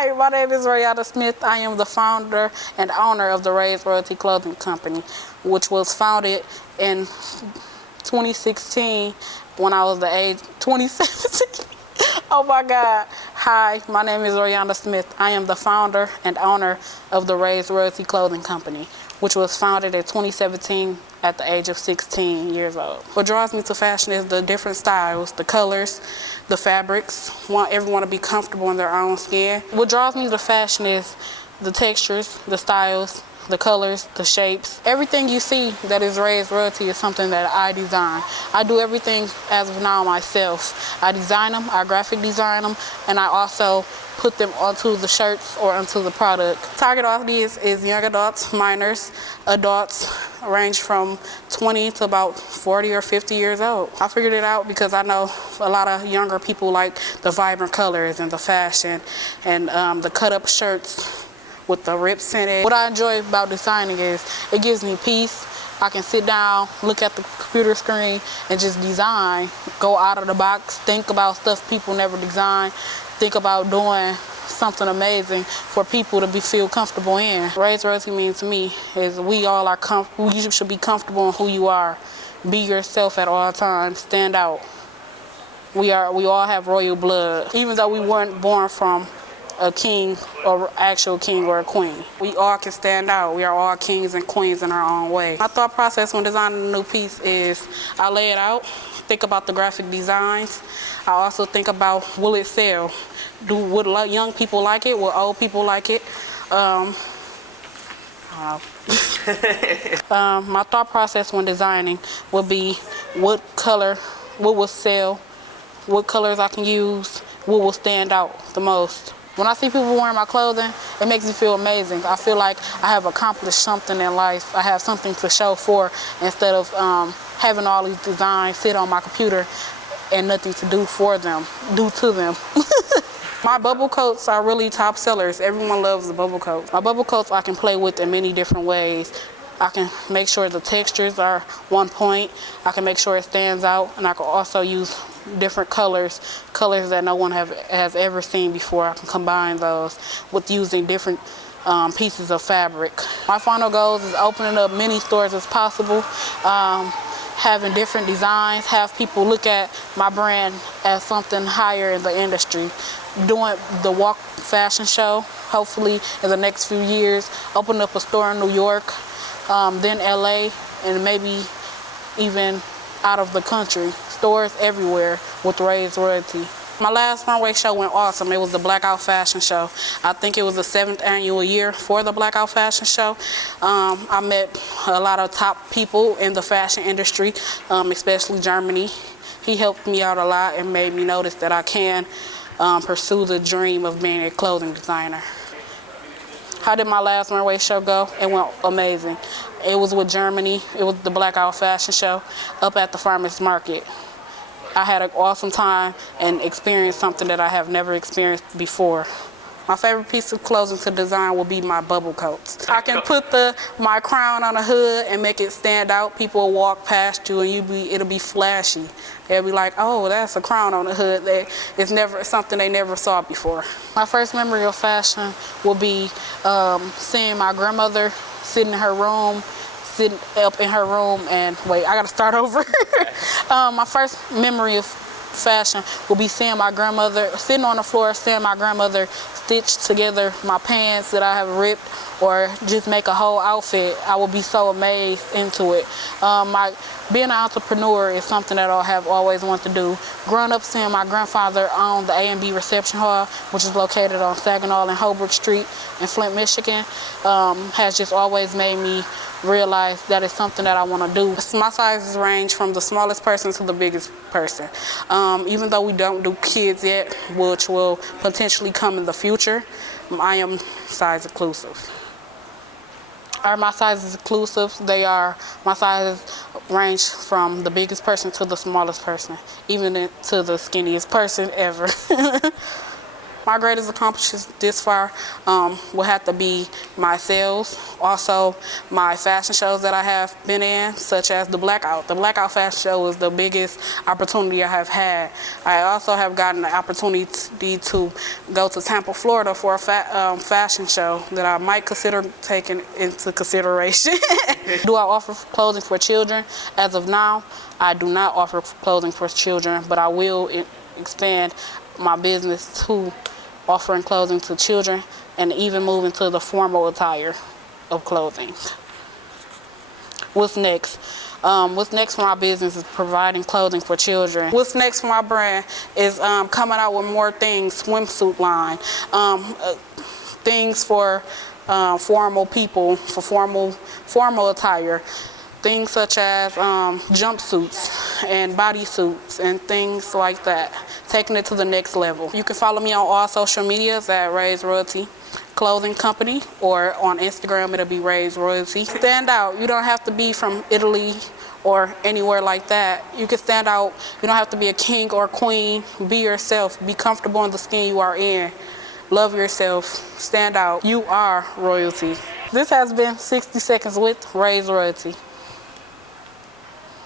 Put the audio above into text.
Hi, my name is Ruse Smith. I am the founder and owner of the Ruse Royalty Clothing Company, which was founded in 2016 when I was the age 2017. Oh my God. Hi, my name is Ruse Smith. I am the founder and owner of the Ruse Royalty Clothing Company, which was founded in 2017 at the age of 16 years old. What draws me to fashion is the different styles, the colors, the fabrics. Want everyone to be comfortable in their own skin. What draws me to fashion is the textures, the styles, the colors, the shapes. Everything you see that is Ruse Royalty is something that I design. I do everything as of now myself. I design them, I graphic design them, and I also put them onto the shirts or onto the product. Target audience is young adults, minors, adults range from 20 to about 40 or 50 years old. I figured it out because I know a lot of younger people like the vibrant colors and the fashion and the cut-up shirts with the rips in it. What I enjoy about designing is it gives me peace. I can sit down, look at the computer screen, and just design, go out of the box, think about stuff people never design, think about doing something amazing for people to feel comfortable in. Ruse Royalty means to me is we should be comfortable in who you are. Be yourself at all times, stand out. We all have royal blood, even though we weren't born from a king or actual king or a queen. We all can stand out. We are all kings and queens in our own way. My thought process when designing a new piece is I lay it out, think about the graphic designs. I also think about, will it sell? Would young people like it? Will old people like it? My thought process when designing would be what will sell, what colors I can use, what will stand out the most. When I see people wearing my clothing, it makes me feel amazing. I feel like I have accomplished something in life. I have something to show for instead of having all these designs sit on my computer and nothing to do to them. My bubble coats are really top sellers. Everyone loves the bubble coat. My bubble coats I can play with in many different ways. I can make sure the textures are on point. I can make sure it stands out, and I can also use different colors that no one has ever seen before. I can combine those with using different pieces of fabric. My final goals is opening up many stores as possible, having different designs, have people look at my brand as something higher in the industry, doing the Walk Fashion Show, hopefully in the next few years, open up a store in New York, then LA, and maybe even out of the country. Stores everywhere with Ruse Royalty. My last runway show went awesome. It was the Blackout Fashion Show. I think it was the 7th annual year for the Blackout Fashion Show. I met a lot of top people in the fashion industry, especially Germany. He helped me out a lot and made me notice that I can pursue the dream of being a clothing designer. How did my last runway show go? It went amazing. It was with Germany. It was the Blackout Fashion Show up at the farmers market. I had an awesome time and experienced something that I have never experienced before. My favorite piece of clothing to design will be my bubble coats. I can put my crown on a hood and make it stand out. People will walk past you and it'll be flashy. They'll be like, oh, that's a crown on the hood. It's never something they never saw before. My first memory of fashion will be seeing my grandmother sitting up in her room and wait, I gotta start over. My first memory of fashion will be seeing my grandmother sitting on the floor, seeing my grandmother stitch together my pants that I have ripped or just make a whole outfit. I will be so amazed into it. Being an entrepreneur is something that I have always wanted to do. Growing up seeing my grandfather own the A&B Reception Hall, which is located on Saginaw and Holbrook Street in Flint, Michigan, has just always made me realize that it's something that I want to do. My sizes range from the smallest person to the biggest person. Even though we don't do kids yet, which will potentially come in the future, I am size inclusive. Are my sizes inclusive? They are. My sizes range from the biggest person to the smallest person, even to the skinniest person ever. My greatest accomplishments this far will have to be my sales, also my fashion shows that I have been in, such as the Blackout. The Blackout fashion show was the biggest opportunity I have had. I also have gotten the opportunity to go to Tampa, Florida for a fashion show that I might consider taking into consideration. Do I offer clothing for children? As of now, I do not offer clothing for children, but I will expand my business to offering clothing to children and even move into the formal attire of clothing. What's next? What's next for my business is providing clothing for children. What's next for my brand is coming out with more things, swimsuit line, things for formal people, for formal attire. Things such as jumpsuits and bodysuits and things like that, taking it to the next level. You can follow me on all social medias at Ruse Royalty Clothing Company, or on Instagram it'll be Ruse Royalty. Stand out. You don't have to be from Italy or anywhere like that. You can stand out. You don't have to be a king or queen. Be yourself. Be comfortable in the skin you are in. Love yourself. Stand out. You are royalty. This has been 60 Seconds with Ruse Royalty.